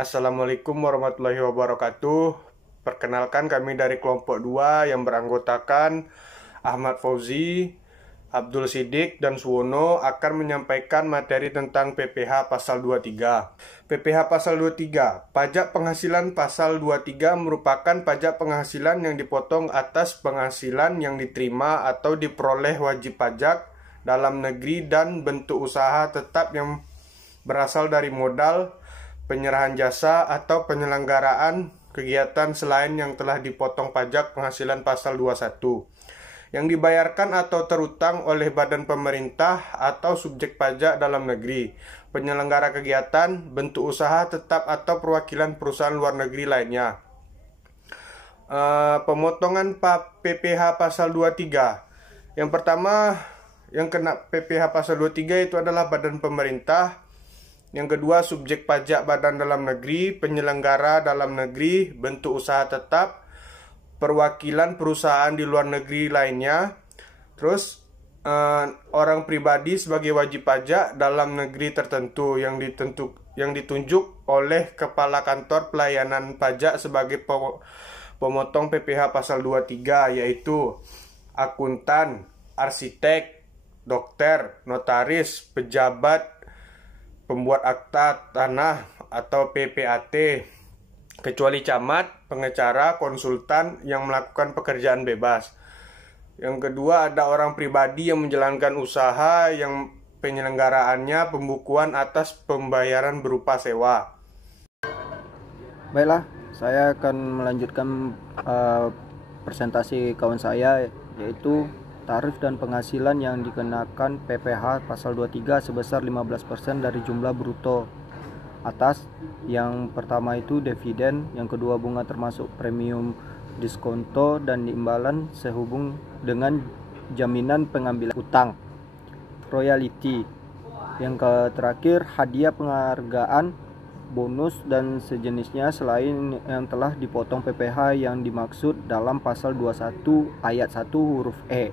Assalamualaikum warahmatullahi wabarakatuh. Perkenalkan, kami dari kelompok 2 yang beranggotakan Ahmad Fauzi, Abdul Sidik, dan Suwono akan menyampaikan materi tentang PPh pasal 23. PPh pasal 23, pajak penghasilan pasal 23 merupakan pajak penghasilan yang dipotong atas penghasilan yang diterima atau diperoleh wajib pajak dalam negeri dan bentuk usaha tetap yang berasal dari modal, penyerahan jasa, atau penyelenggaraan kegiatan selain yang telah dipotong pajak penghasilan pasal 21 yang dibayarkan atau terutang oleh badan pemerintah atau subjek pajak dalam negeri, penyelenggara kegiatan, bentuk usaha tetap atau perwakilan perusahaan luar negeri lainnya. Pemotongan PPh pasal 23. Yang pertama yang kena PPh pasal 23 itu adalah badan pemerintah. Yang kedua, subjek pajak badan dalam negeri, penyelenggara dalam negeri, bentuk usaha tetap, perwakilan perusahaan di luar negeri lainnya. Terus orang pribadi sebagai wajib pajak dalam negeri tertentu yang ditunjuk oleh Kepala Kantor Pelayanan Pajak sebagai pemotong PPh pasal 23, yaitu akuntan, arsitek, dokter, notaris, pejabat, pembuat akta tanah atau PPAT, kecuali camat, pengacara, konsultan yang melakukan pekerjaan bebas. Yang kedua, ada orang pribadi yang menjalankan usaha yang penyelenggaraannya pembukuan atas pembayaran berupa sewa. Baiklah, saya akan melanjutkan presentasi kawan saya, yaitu tarif dan penghasilan yang dikenakan PPh pasal 23 sebesar 15% dari jumlah bruto atas. Yang pertama itu dividen, yang kedua bunga termasuk premium diskonto dan imbalan sehubung dengan jaminan pengambilan utang, royalti. Yang terakhir, hadiah penghargaan, bonus dan sejenisnya selain yang telah dipotong PPh yang dimaksud dalam pasal 21 ayat 1 huruf E.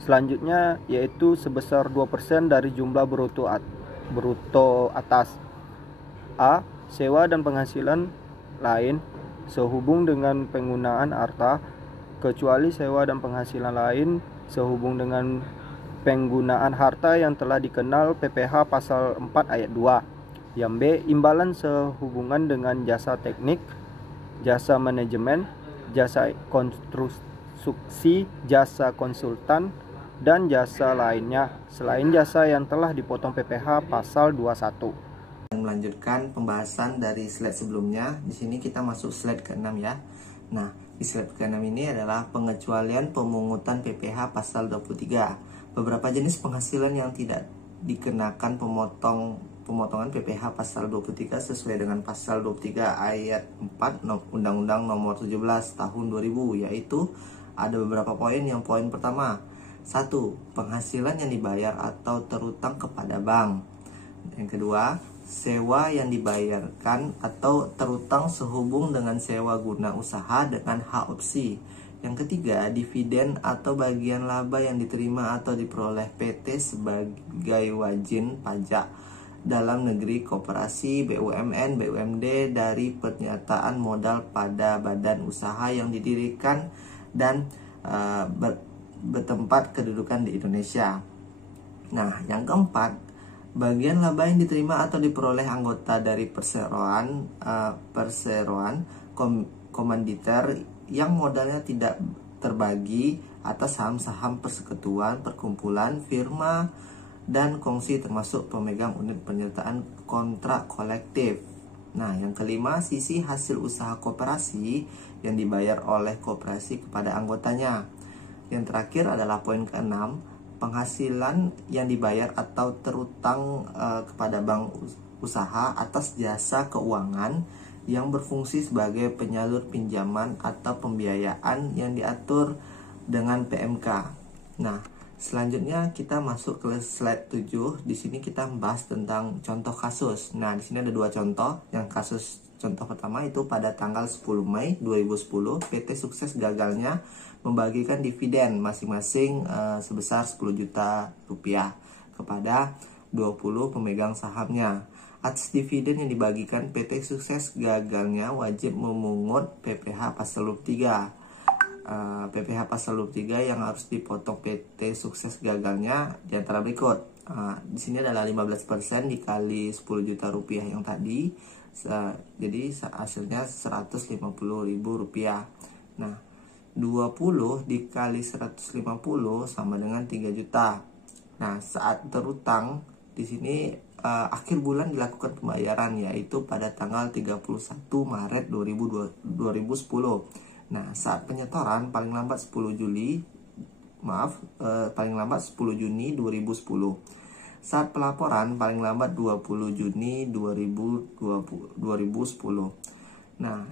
Selanjutnya yaitu sebesar 2% dari jumlah bruto atas. A. Sewa dan penghasilan lain sehubung dengan penggunaan harta, kecuali sewa dan penghasilan lain sehubung dengan penggunaan harta yang telah dikenal PPh pasal 4 ayat 2. Yang B. Imbalan sehubungan dengan jasa teknik, jasa manajemen, jasa konstruksi, jasa konsultan, dan jasa lainnya selain jasa yang telah dipotong PPh pasal 21. Melanjutkan pembahasan dari slide sebelumnya. Di sini kita masuk slide ke-6 ya. Nah, di slide ke-6 ini adalah pengecualian pemungutan PPh pasal 23. Beberapa jenis penghasilan yang tidak dikenakan pemotongan PPh pasal 23 sesuai dengan pasal 23 ayat 4 Undang-Undang Nomor 17 Tahun 2000, yaitu ada beberapa poin. Yang poin pertama, 1. Penghasilan yang dibayar atau terutang kepada bank. Yang kedua, sewa yang dibayarkan atau terutang sehubung dengan sewa guna usaha dengan hak opsi. Yang ketiga, dividen atau bagian laba yang diterima atau diperoleh PT sebagai wajib pajak dalam negeri, koperasi, BUMN, BUMD dari pernyataan modal pada badan usaha yang didirikan dan bertempat kedudukan di Indonesia. Nah, yang keempat, bagian laba yang diterima atau diperoleh anggota dari perseroan komanditer yang modalnya tidak terbagi atas saham-saham persekutuan, perkumpulan, firma, dan kongsi termasuk pemegang unit penyertaan kontrak kolektif. Nah, yang kelima, sisi hasil usaha koperasi yang dibayar oleh koperasi kepada anggotanya. Yang terakhir adalah poin ke-6, penghasilan yang dibayar atau terutang kepada bank usaha atas jasa keuangan yang berfungsi sebagai penyalur pinjaman atau pembiayaan yang diatur dengan PMK. Nah, selanjutnya kita masuk ke slide 7. Di sini kita membahas tentang contoh kasus. Nah, di sini ada dua contoh. Yang kasus contoh pertama itu pada tanggal 10 Mei 2010, PT sukses gagalnya membagikan dividen masing-masing sebesar 10 juta rupiah kepada 20 pemegang sahamnya. Atas dividen yang dibagikan, PT sukses gagalnya wajib memungut PPh pasal 23. PPh pasal 23 yang harus dipotong PT sukses gagalnya di antara berikut. Di sini adalah 15% dikali 10 juta rupiah yang tadi. Jadi hasilnya Rp150.000. Nah, 20 dikali 150 sama dengan 3 juta. Nah, saat terutang di sini akhir bulan dilakukan pembayaran, yaitu pada tanggal 31 Maret 2010. Nah, saat penyetoran paling lambat 10 Juni 2010. Saat pelaporan paling lambat 20 Juni 2010. Nah,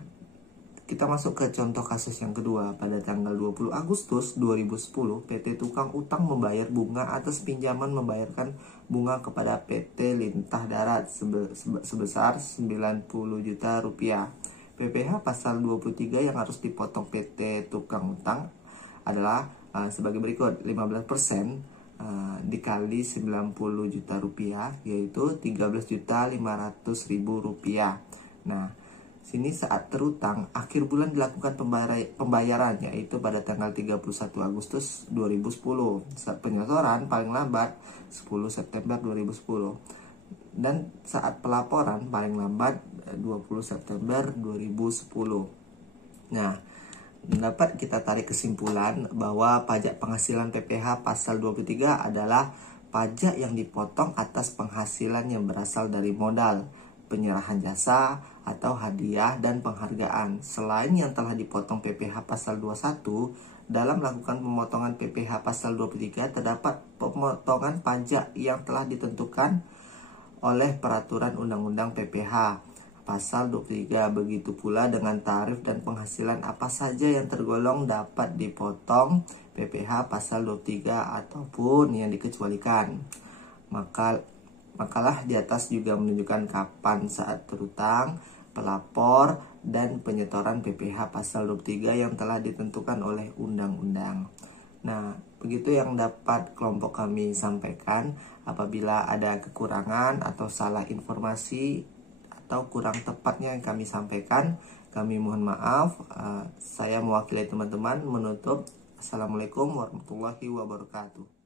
kita masuk ke contoh kasus yang kedua. Pada tanggal 20 Agustus 2010, PT Tukang Utang membayar bunga atas pinjaman membayarkan bunga kepada PT Lintah Darat sebesar 90 juta rupiah. PPh pasal 23 yang harus dipotong PT Tukang Utang adalah sebagai berikut. 15% dikali 90 juta rupiah, yaitu 13.500.000 rupiah. Nah, sini saat terutang akhir bulan dilakukan pembayaran, yaitu pada tanggal 31 Agustus 2010. Saat penyetoran paling lambat 10 September 2010. Dan saat pelaporan paling lambat 20 September 2010. Nah, dapat kita tarik kesimpulan bahwa pajak penghasilan PPh pasal 23 adalah pajak yang dipotong atas penghasilan yang berasal dari modal, penyerahan jasa, atau hadiah dan penghargaan. Selain yang telah dipotong PPh pasal 21, dalam melakukan pemotongan PPh pasal 23 terdapat pemotongan pajak yang telah ditentukan oleh peraturan undang-undang PPh pasal 23. Begitu pula dengan tarif dan penghasilan apa saja yang tergolong dapat dipotong PPh pasal 23 ataupun yang dikecualikan. Makalah di atas juga menunjukkan kapan saat terutang, pelapor, dan penyetoran PPh pasal 23 yang telah ditentukan oleh undang-undang. Nah, begitu yang dapat kelompok kami sampaikan. Apabila ada kekurangan atau salah informasi atau kurang tepatnya yang kami sampaikan, kami mohon maaf. Saya mewakili teman-teman menutup. Assalamualaikum warahmatullahi wabarakatuh.